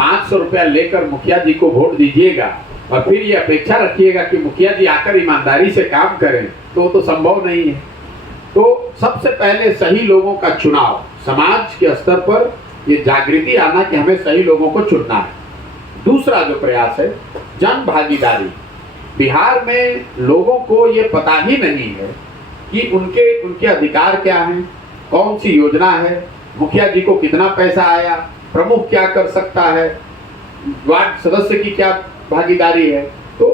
500 रुपया लेकर मुखिया जी को वोट दीजिएगा और फिर ये अपेक्षा रखिएगा कि मुखिया जी आकर ईमानदारी से काम करें, तो संभव नहीं है। तो सबसे पहले सही लोगों का चुनाव, समाज के स्तर पर ये जागृति आना कि हमें सही लोगों को चुनना है। दूसरा जो प्रयास है, जन भागीदारी। बिहार में लोगों को ये पता ही नहीं है कि उनके अधिकार क्या हैं, कौन सी योजना है, मुखिया जी को कितना पैसा आया, प्रमुख क्या कर सकता है, वार्ड सदस्य की क्या भागीदारी है। तो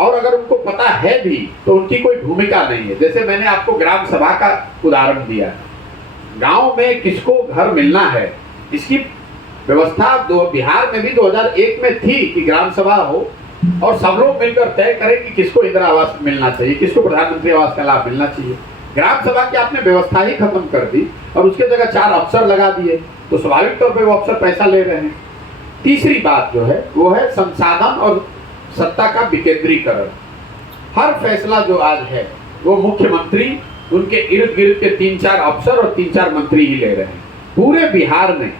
और अगर उनको पता है भी तो उनकी कोई भूमिका नहीं है। जैसे मैंने आपको ग्राम सभा का उदाहरण दिया, गांव में किसको घर मिलना है, इसकी व्यवस्था बिहार में भी 2001 में थी कि ग्राम सभा हो और सब लोग मिलकर तय करें कि किसको इंदिरा आवास मिलना चाहिए, किसको प्रधानमंत्री आवास का लाभ मिलना चाहिए। ग्राम सभा की आपने व्यवस्था ही खत्म कर दी और उसके जगह 4 अफसर लगा दिए, तो स्वाभाविक तौर पे वो अफसर पैसा ले रहे हैं। तीसरी बात जो है वो है संसाधन और सत्ता का विकेंद्रीकरण। हर फैसला जो आज है वो मुख्यमंत्री, उनके इर्द गिर्द के 3-4 अफसर और 3-4 मंत्री ही ले रहे हैं। पूरे बिहार में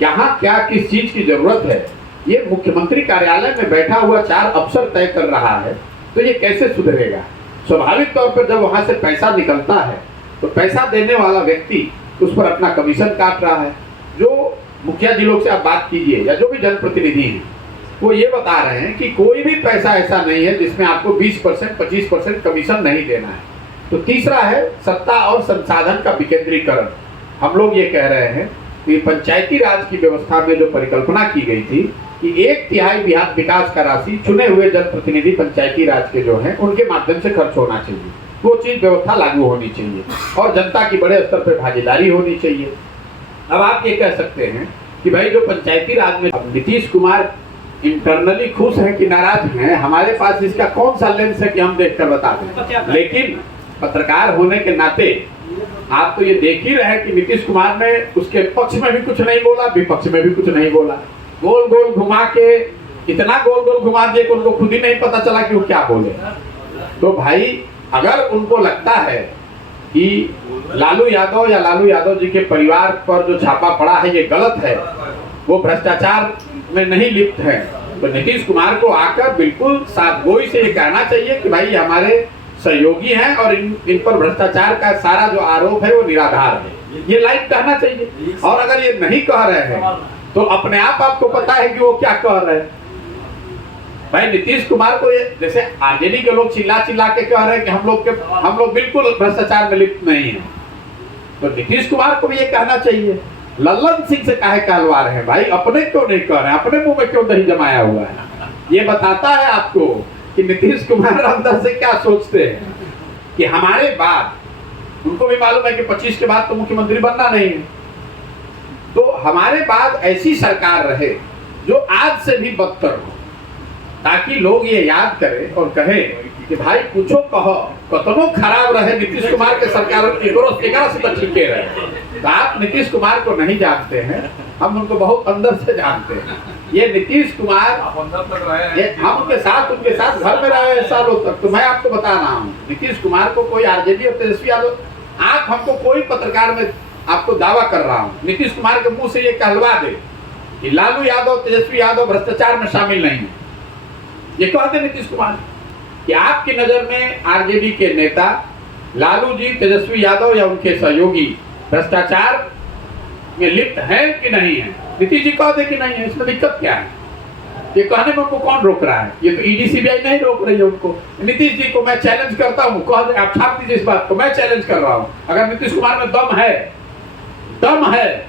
कहाँ क्या किस चीज की जरूरत है ये मुख्यमंत्री कार्यालय में बैठा हुआ 4 अफसर तय कर रहा है, तो ये कैसे सुधरेगा। स्वाभाविक तौर पर जब वहां से पैसा निकलता है तो पैसा देने वाला व्यक्ति उस पर अपना कमीशन काट रहा है। जो मुखिया जी लोग से आप बात कीजिए या जो भी जनप्रतिनिधि हैं, वो ये बता रहे हैं कि कोई भी पैसा ऐसा नहीं है जिसमें आपको 20% 25% कमीशन नहीं देना है। तो तीसरा है सत्ता और संसाधन का विकेंद्रीकरण। हम लोग ये कह रहे हैं कि पंचायती राज की व्यवस्था में जो परिकल्पना की गई थी कि 1/3 बिहार विकास का राशि चुने हुए जनप्रतिनिधि पंचायती राज के जो हैं उनके माध्यम से खर्च होना चाहिए, वो चीज व्यवस्था लागू होनी चाहिए और जनता की बड़े स्तर पर भागीदारी होनी चाहिए। अब आप ये कह सकते हैं कि भाई जो पंचायती राज में नीतीश कुमार इंटरनली खुश हैं कि नाराज हैं, हमारे पास इसका कौन सा लेंस है कि हम देखकर बता दें। लेकिन पत्रकार होने के नाते आप तो ये देख ही रहे हैं कि नीतीश कुमार ने उसके पक्ष में भी कुछ नहीं बोला, विपक्ष में भी कुछ नहीं बोला। गोल गोल घुमा के इतना गोल गोल घुमा दिए कि उनको खुद ही नहीं पता चला कि वो क्या बोले। तो भाई अगर उनको लगता है कि लालू यादव या लालू यादव जी के परिवार पर जो छापा पड़ा है ये गलत है, वो भ्रष्टाचार में नहीं लिप्त है, तो नीतीश कुमार को आकर बिल्कुल साफगोई से ये कहना चाहिए कि भाई हमारे सहयोगी हैं और इन पर भ्रष्टाचार का सारा जो आरोप है वो निराधार है, ये लाइव कहना चाहिए। और अगर ये नहीं कह रहे हैं तो अपने आप आपको पता है कि वो क्या कह रहे हैं। भाई नीतीश कुमार को ये जैसे आरजेडी के लोग चिल्ला चिल्ला के कह रहे हैं कि हम लोग बिल्कुल भ्रष्टाचार में लिप्त नहीं है, तो नीतीश कुमार को भी ये कहना चाहिए। लल्लन सिंह से काहे कहलवा रहे हैं भाई, अपने क्यों नहीं कह रहे हैं, अपने मुंह में क्यों दही जमाया हुआ है। ये बताता है आपको कि नीतीश कुमार अंदर से क्या सोचते हैं कि हमारे बाद उनको भी मालूम है कि 25 के बाद तो मुख्यमंत्री बनना नहीं है, तो हमारे बाद ऐसी सरकार रहे जो आज से भी बदतर हो, ताकि लोग ये याद करें और कहें कि भाई कुछो कहो कतनो खराब रहे नीतीश कुमार के सरकार से तो ठीक रहे। तो आप नीतीश कुमार को नहीं जानते हैं, हम उनको बहुत अंदर से जानते हैं। ये नीतीश कुमार हम उनके साथ घर में रहे सालों तक, तो मैं आपको बता रहा हूँ नीतीश कुमार को कोई आरजेडी और तेजस्वी यादव, आप हमको कोई पत्रकार में आपको दावा कर रहा हूँ नीतीश कुमार के मुंह से ये कहलवा दे कि लालू यादव तेजस्वी यादव भ्रष्टाचार में शामिल नहीं है, ये कहते नीतीश कुमार कि आपकी नजर में आरजेडी के नेता लालू जी तेजस्वी यादव या उनके सहयोगी भ्रष्टाचार में लिप्त है कि नहीं है, नीतीश जी कहते कि नहीं है, इसमें दिक्कत क्या है। ये कहने में उनको कौन रोक रहा है, ये तो ईडी सीबीआई नहीं रोक रही है उनको। नीतीश जी को मैं चैलेंज करता हूँ, कह आप छाप दीजिए इस बात को, मैं चैलेंज कर रहा हूँ, अगर नीतीश कुमार में दम है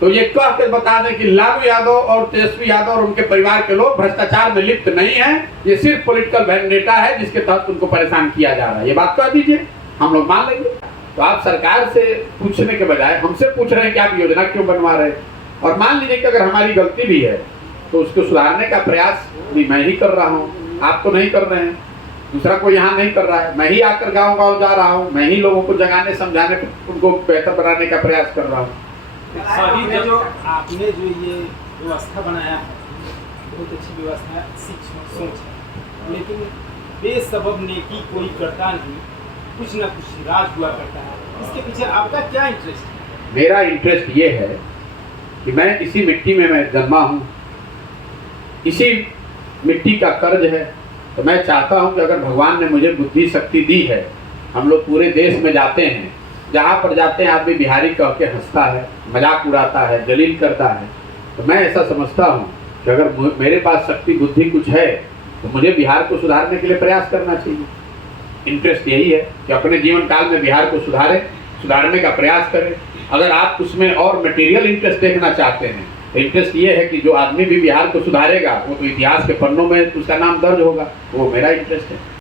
तो ये कह के बता दें कि लालू यादव और तेजस्वी यादव और उनके परिवार के लोग भ्रष्टाचार में लिप्त नहीं है, ये सिर्फ पॉलिटिकल वेंडेटा है जिसके तहत उनको परेशान किया जा रहा है, ये बात कह दीजिए, हम लोग मान लेंगे। तो आप सरकार से पूछने के बजाय हमसे पूछ रहे हैं कि आप योजना क्यों बनवा रहे हैं। और मान लीजिए कि अगर हमारी गलती भी है तो उसको सुधारने का प्रयास भी मैं ही कर रहा हूँ, आप तो नहीं कर रहे हैं, दूसरा कोई यहाँ नहीं कर रहा है, मैं ही आकर गाँव जा रहा हूँ, मैं ही लोगों को जगाने समझाने उनको बेहतर बनाने का प्रयास कर रहा हूँ। सभी में जो आपने जो ये व्यवस्था बनाया है बहुत अच्छी व्यवस्था है, सोच है, लेकिन बेसबब नेकी कोई करता नहीं, कुछ ना कुछ राज हुआ करता है, इसके पीछे आपका क्या इंटरेस्ट है? मेरा इंटरेस्ट ये है कि मैं इसी मिट्टी में मैं जन्मा हूँ, इसी मिट्टी का कर्ज है। तो मैं चाहता हूं कि अगर भगवान ने मुझे बुद्धि शक्ति दी है, हम लोग पूरे देश में जाते हैं, जहाँ पर जाते हैं आदमी बिहारी कह के हंसता है, मजाक उड़ाता है, जलील करता है। तो मैं ऐसा समझता हूँ कि अगर मेरे पास शक्ति बुद्धि कुछ है तो मुझे बिहार को सुधारने के लिए प्रयास करना चाहिए। इंटरेस्ट यही है कि अपने जीवन काल में बिहार को सुधारने का प्रयास करें। अगर आप उसमें और मटेरियल इंटरेस्ट देखना चाहते हैं, इंटरेस्ट ये है कि जो आदमी भी बिहार को सुधारेगा वो तो इतिहास के पन्नों में उसका नाम दर्ज होगा, वो मेरा इंटरेस्ट है।